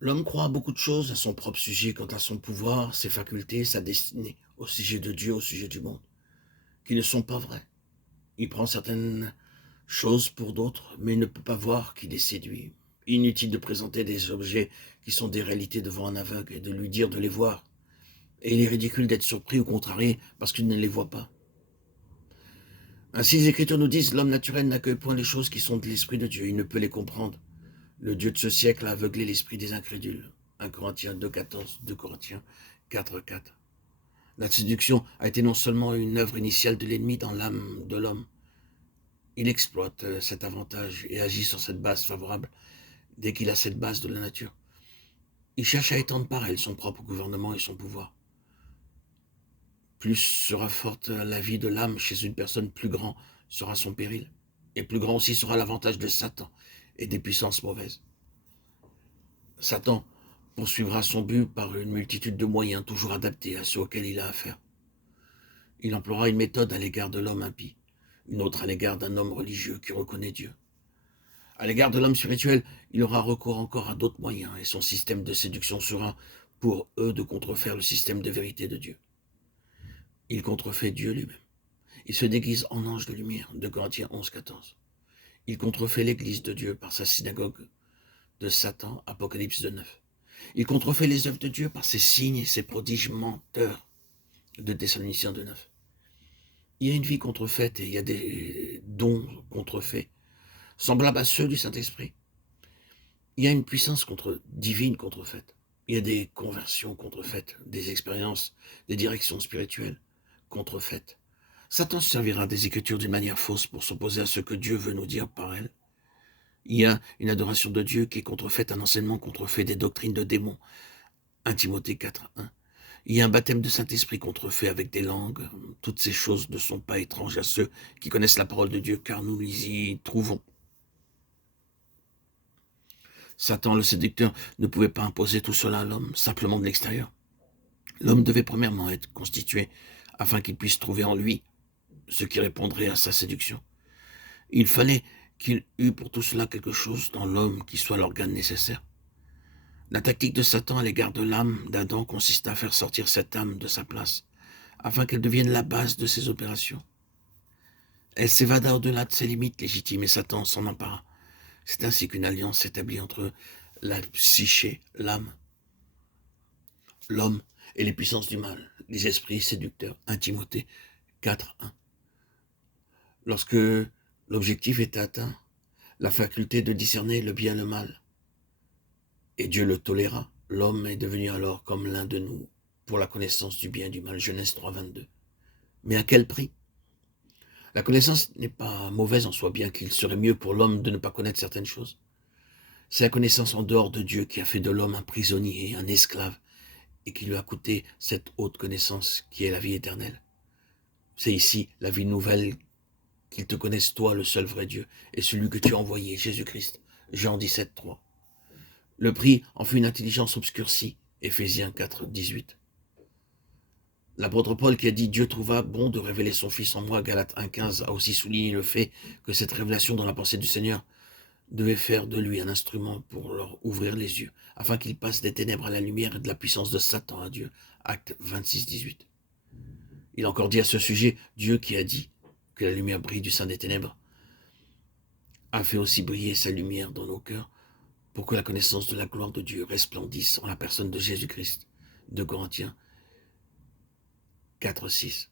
L'homme croit à beaucoup de choses à son propre sujet, quant à son pouvoir, ses facultés, sa destinée, au sujet de Dieu, au sujet du monde, qui ne sont pas vraies. Il prend certaines choses pour d'autres, mais il ne peut pas voir qui les séduit. Inutile de présenter des objets qui sont des réalités devant un aveugle et de lui dire de les voir. Et il est ridicule d'être surpris ou contrarié parce qu'il ne les voit pas. Ainsi, les Écritures nous disent, l'homme naturel n'accueille point les choses qui sont de l'Esprit de Dieu, il ne peut les comprendre. Le Dieu de ce siècle a aveuglé l'esprit des incrédules. 1 Corinthiens 2,14, 2 Corinthiens 4,4. La séduction a été non seulement une œuvre initiale de l'ennemi dans l'âme de l'homme, il exploite cet avantage et agit sur cette base favorable dès qu'il a cette base de la nature. Il cherche à étendre par elle son propre gouvernement et son pouvoir. Plus sera forte la vie de l'âme chez une personne, plus grand sera son péril. Et plus grand aussi sera l'avantage de Satan et des puissances mauvaises. Satan poursuivra son but par une multitude de moyens toujours adaptés à ceux auxquels il a affaire. Il emploiera une méthode à l'égard de l'homme impie, une autre à l'égard d'un homme religieux qui reconnaît Dieu. À l'égard de l'homme spirituel, il aura recours encore à d'autres moyens et son système de séduction sera pour eux de contrefaire le système de vérité de Dieu. Il contrefait Dieu lui-même. Il se déguise en ange de lumière, de Corinthiens 11, 14. Il contrefait l'église de Dieu par sa synagogue de Satan, Apocalypse 9. Il contrefait les œuvres de Dieu par ses signes et ses prodiges menteurs, de Thessaloniciens 9. Il y a une vie contrefaite et il y a des dons contrefaits, semblables à ceux du Saint-Esprit. Il y a une puissance divine contrefaite. Il y a des conversions contrefaites, des expériences, des directions spirituelles contrefaites. Satan se servira des Écritures d'une manière fausse pour s'opposer à ce que Dieu veut nous dire par elles. Il y a une adoration de Dieu qui est contrefaite, un enseignement contrefait, des doctrines de démons. 1 Timothée 4, 1. Il y a un baptême de Saint-Esprit contrefait avec des langues. Toutes ces choses ne sont pas étranges à ceux qui connaissent la parole de Dieu, car nous les y trouvons. Satan, le séducteur, ne pouvait pas imposer tout cela à l'homme, simplement de l'extérieur. L'homme devait premièrement être constitué afin qu'il puisse trouver en lui ce qui répondrait à sa séduction. Il fallait qu'il eût pour tout cela quelque chose dans l'homme qui soit l'organe nécessaire. La tactique de Satan à l'égard de l'âme d'Adam consiste à faire sortir cette âme de sa place, afin qu'elle devienne la base de ses opérations. Elle s'évada au-delà de ses limites légitimes et Satan s'en empara. C'est ainsi qu'une alliance s'établit entre la psyché, l'âme, l'homme et les puissances du mal, les esprits séducteurs. 1 Timothée 4, 1. Lorsque l'objectif est atteint, la faculté de discerner le bien et le mal, et Dieu le toléra, l'homme est devenu alors comme l'un de nous pour la connaissance du bien et du mal. Genèse 3, 22. Mais à quel prix? La connaissance n'est pas mauvaise en soi, bien qu'il serait mieux pour l'homme de ne pas connaître certaines choses. C'est la connaissance en dehors de Dieu qui a fait de l'homme un prisonnier, un esclave, et qui lui a coûté cette haute connaissance qui est la vie éternelle. C'est ici la vie nouvelle, qu'ils te connaissent toi, le seul vrai Dieu, et celui que tu as envoyé, Jésus-Christ. Jean 17, 3. Le prix en fut une intelligence obscurcie, Éphésiens 4, 18. L'apôtre Paul qui a dit « Dieu trouva bon de révéler son Fils en moi » Galates 1, 15, a aussi souligné le fait que cette révélation dans la pensée du Seigneur devait faire de lui un instrument pour leur ouvrir les yeux, afin qu'il passe des ténèbres à la lumière et de la puissance de Satan à Dieu. Acte 26, 18. Il a encore dit à ce sujet, Dieu qui a dit que la lumière brille du sein des ténèbres, a fait aussi briller sa lumière dans nos cœurs pour que la connaissance de la gloire de Dieu resplendisse en la personne de Jésus-Christ. 2 Corinthiens 4, 6.